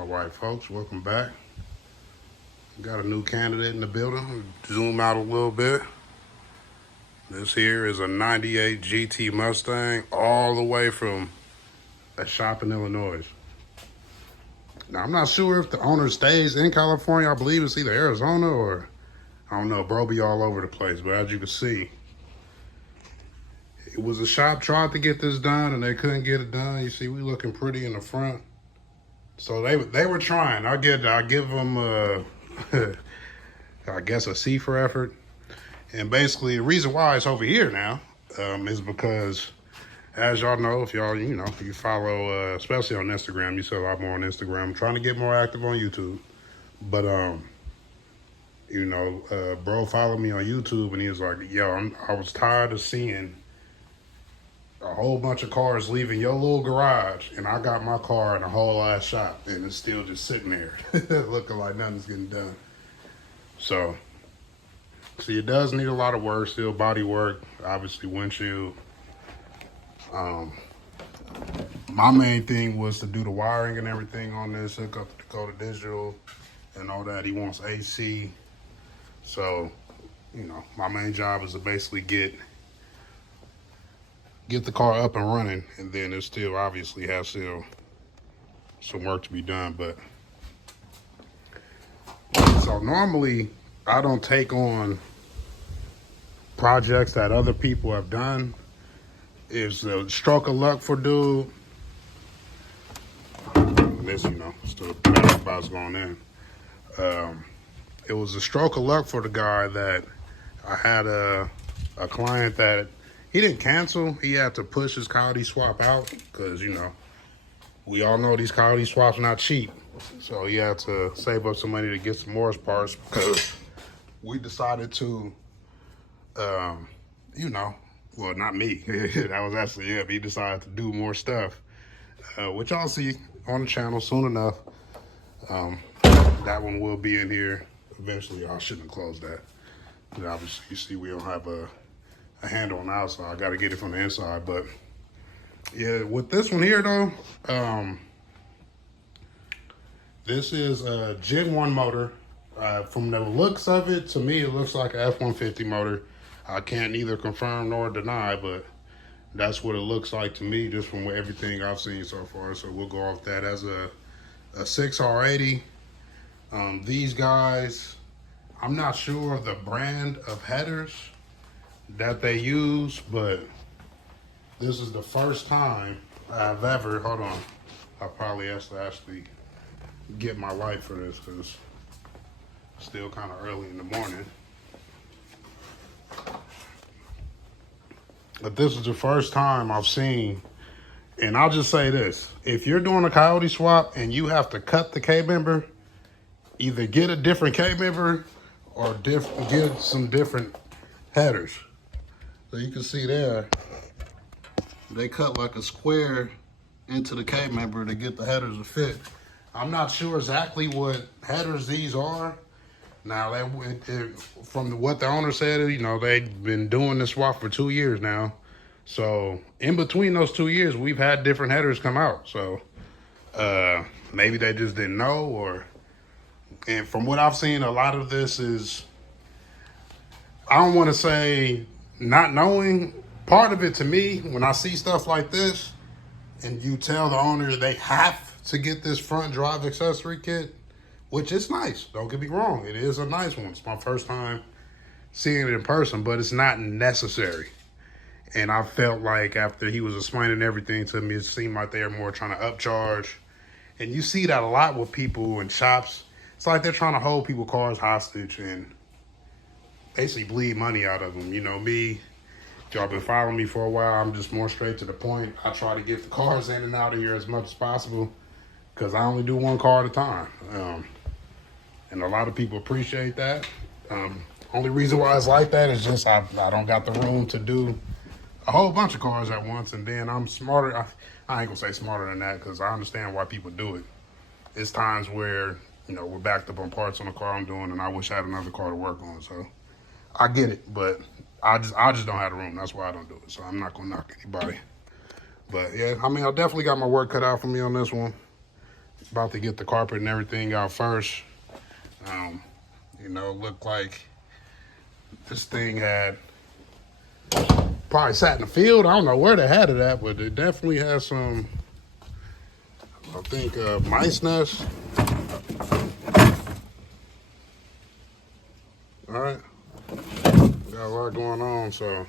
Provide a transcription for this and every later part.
All right, folks, welcome back. Got a new candidate in the building. Zoom out a little bit. This here is a 98 GT Mustang all the way from a shop in Illinois. Now, I'm not sure if the owner stays in California. I believe it's either Arizona or, I don't know, bro be all over the place. But as you can see, it was a shop tried to get this done and they couldn't get it done. You see, we looking pretty in the front. So they were trying. I give them I guess a C for effort. And basically the reason why it's over here now is because, as y'all know, if y'all you follow especially on Instagram, you see a lot more on Instagram. I'm trying to get more active on YouTube, but bro followed me on YouTube and he was like, yo, I was tired of seeing a whole bunch of cars leaving your little garage, and I got my car in a whole ass shop, and it's still just sitting there, looking like nothing's getting done. So, see, it does need a lot of work, still body work, obviously windshield. My main thing was to do the wiring and everything on this, hook up the Dakota Digital and all that. He wants AC. So, my main job is to basically get the car up and running, and then it still obviously has still some work to be done. But so normally I don't take on projects that other people have done. It's a stroke of luck for dude. This, still the box going in. It was a stroke of luck for the guy that I had a client that he didn't cancel. He had to push his Coyote swap out because, we all know these Coyote swaps not cheap. So he had to save up some money to get some more parts because we decided to, well, not me. That was actually him. He decided to do more stuff, which I'll see on the channel soon enough. That one will be in here eventually. I shouldn't have closed that. But obviously, you see, we don't have a handle on the outside. I got to get it from the inside. But yeah, with this one here though, this is a Gen 1 motor. From the looks of it, to me, it looks like a F-150 motor. I can't neither confirm nor deny, but that's what it looks like to me, just from everything I've seen so far. So we'll go off that as a 6R80. These guys, I'm not sure of the brand of headers that they use, but this is the first time I've ever, hold on, I probably have to actually get my light for this because it's still kind of early in the morning. But this is the first time I've seen, and I'll just say this, if you're doing a Coyote swap and you have to cut the K-member, either get a different K-member or get some different headers. So you can see there, they cut like a square into the K-member to get the headers to fit. I'm not sure exactly what headers these are. Now, from what the owner said, they've been doing this swap for 2 years now. So in between those 2 years, we've had different headers come out. So maybe they just didn't know, and from what I've seen, a lot of this is, I don't want to say not knowing. Part of it to me, when I see stuff like this and you tell the owner they have to get this front drive accessory kit, which is nice, don't get me wrong, it is a nice one. It's my first time seeing it in person, but it's not necessary. And I felt like after he was explaining everything to me, it seemed like they were more trying to upcharge. And you see that a lot with people in shops. It's like they're trying to hold people's cars hostage and basically bleed money out of them. Me, y'all been following me for a while. I'm just more straight to the point. I try to get the cars in and out of here as much as possible because I only do one car at a time. And a lot of people appreciate that. Only reason why it's like that is just I don't got the room to do a whole bunch of cars at once. And then I'm smarter. I ain't gonna say smarter than that because I understand why people do it. It's times where, we're backed up on parts on the car I'm doing and I wish I had another car to work on. So I get it, but I just don't have the room. That's why I don't do it. So I'm not gonna knock anybody. But yeah, I definitely got my work cut out for me on this one. About to get the carpet and everything out first. You know, looked like this thing had probably sat in the field. I don't know where they had it at, but it definitely has some, I think, mice nests. All right. Got a lot going on, so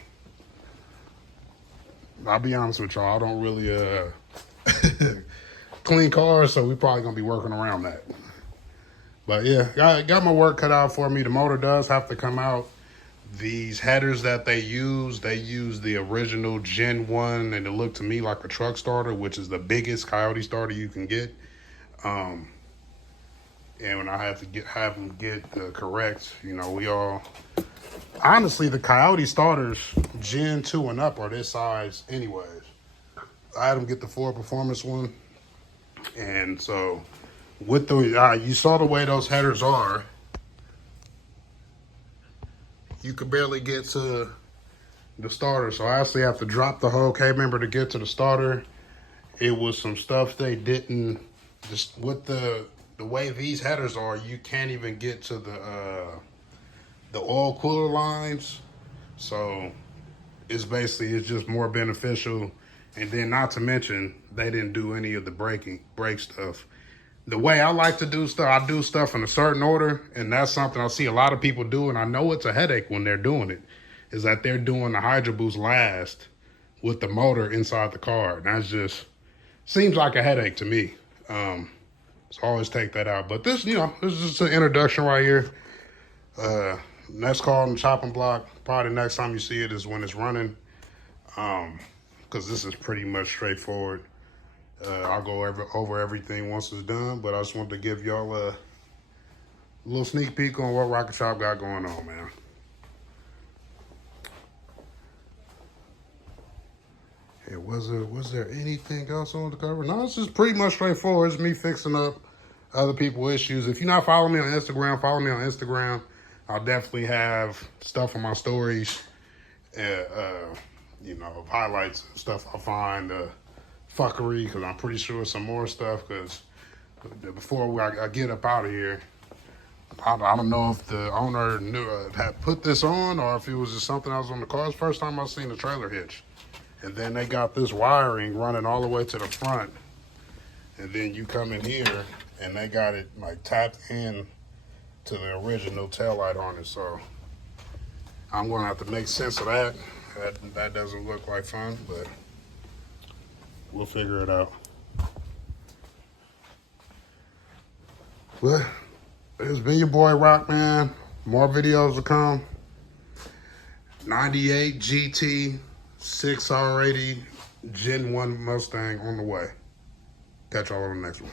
I'll be honest with y'all. I don't really clean cars, so we probably gonna be working around that. But yeah, got my work cut out for me. The motor does have to come out. These headers that they use the original Gen 1, and it looked to me like a truck starter, which is the biggest Coyote starter you can get. And when I have to have them get correct, you know, we all, honestly, the Coyote starters, Gen 2 and up, are this size anyways. I had them get the Ford Performance one. And so with the, you saw the way those headers are, you could barely get to the starter. So I actually have to drop the whole K-member to get to the starter. It was some stuff they didn't, just with the way these headers are, you can't even get to the oil cooler lines. So it's just more beneficial. And then not to mention, they didn't do any of the brake stuff. The way I like to do stuff, I do stuff in a certain order, and that's something I see a lot of people do, and I know it's a headache when they're doing it, is that they're doing the Hydro Boost last with the motor inside the car. And that's just, seems like a headache to me. So always take that out. But this, you know, this is just an introduction right here. Next call on the chopping block, probably the next time you see it is when it's running. Because this is pretty much straightforward. I'll go over everything once it's done, but I just wanted to give y'all a little sneak peek on what Rocket Shop got going on, man. Hey, was there anything else on the cover? No, this is pretty much straightforward. It's me fixing up other people's issues. If you're not following me on Instagram, follow me on Instagram. I'll definitely have stuff on my stories, you know, highlights and stuff I find. Fuckery, because I'm pretty sure some more stuff, because before I get up out of here, I don't know if the owner knew had put this on or if it was just something else on the car. It's the first time I've seen the trailer hitch. And then they got this wiring running all the way to the front, and then you come in here and they got it like tapped in to the original taillight harness. So I'm gonna have to make sense of that. That doesn't look like fun, but we'll figure it out. But it's been your boy Rockman. More videos to come. 98 GT 6R80 Gen 1 Mustang on the way. Catch y'all on the next one.